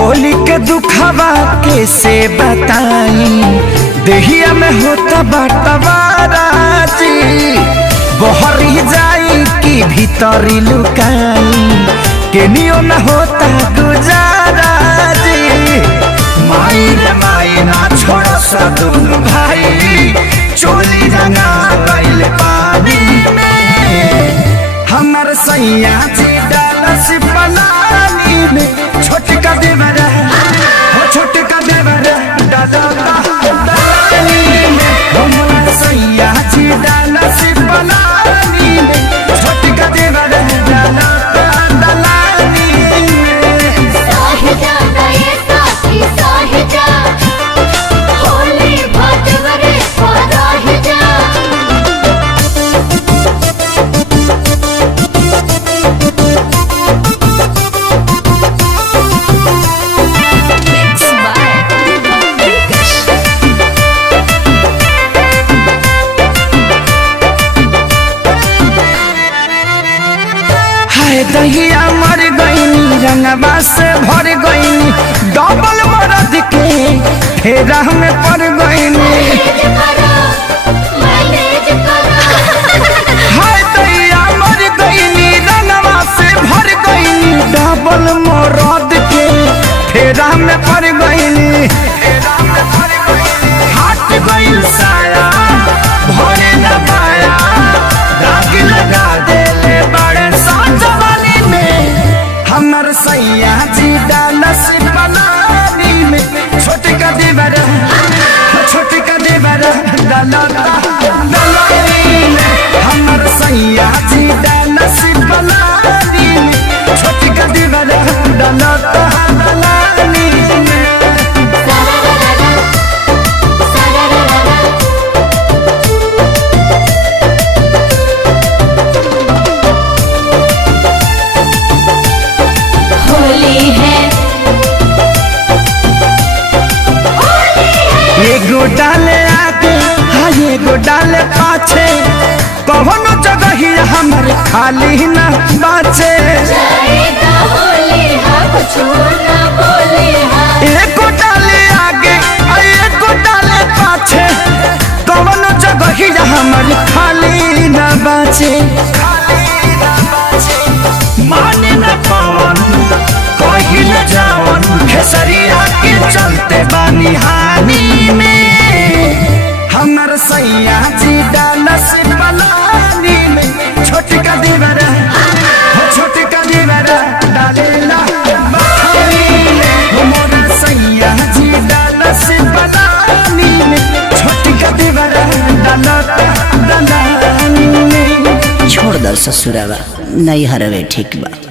होली के दुखवा कैसे बताई, देहिया में होता बटवाराजी, बहरी जाई कि भीतरी लुकाई, केनियो न होता गुजाराजी। माई रे माई ना छोड़ सदुन भाई, चोली रंगा गइल पानी में, हमर सैया जी डालस पलानी में, छोटका देवरा हो छोटका देवरा डाला पानी में, हमर सैया जी डालस पलानी में, छोटका देवरा डाला पानी में। साहिजा गए साथी साहिजा, होली भटवरे पराहिजा। दहिया मर गईनी रंगवा से भर गईनी, डबल मरद के फेरा में पड़ गईनी। हाय दहिया मर गईनी रंगवा से भर गईनी, डबल मरद के फेरा में पड़ गईनी। हाथ गईल साया भरे न पाया, दाग लगा देले बड़े साजवानी में, हमर सैया जी डालस पलानी में, छोटका देवरा छोटका देवरा डाला दलानी में, हमर सैया जी डालस पलानी में, छोटका देवरा डाला दलानी में। एगो डाले आगे हाँ एगो डाले पाछे, कौनो जगह ही हमर खाली न बाचे। एगो डाले आगे एगो डाले पाछे, कौनो जगह ही हमर खाली न बाचे। माने न पावन कहीं न जावन, खेसरिया के चलते बानी हानि में, हमर सैया जी डालस पलानी में, छोटका देवरा हो छोटका देवरा डालेला पानी में, हमर सैया जी डालस पलानी में, छोटका देवरा डालता दलानी में। छोड़ दर ससुरावा नहीं हरवे ठीक बा।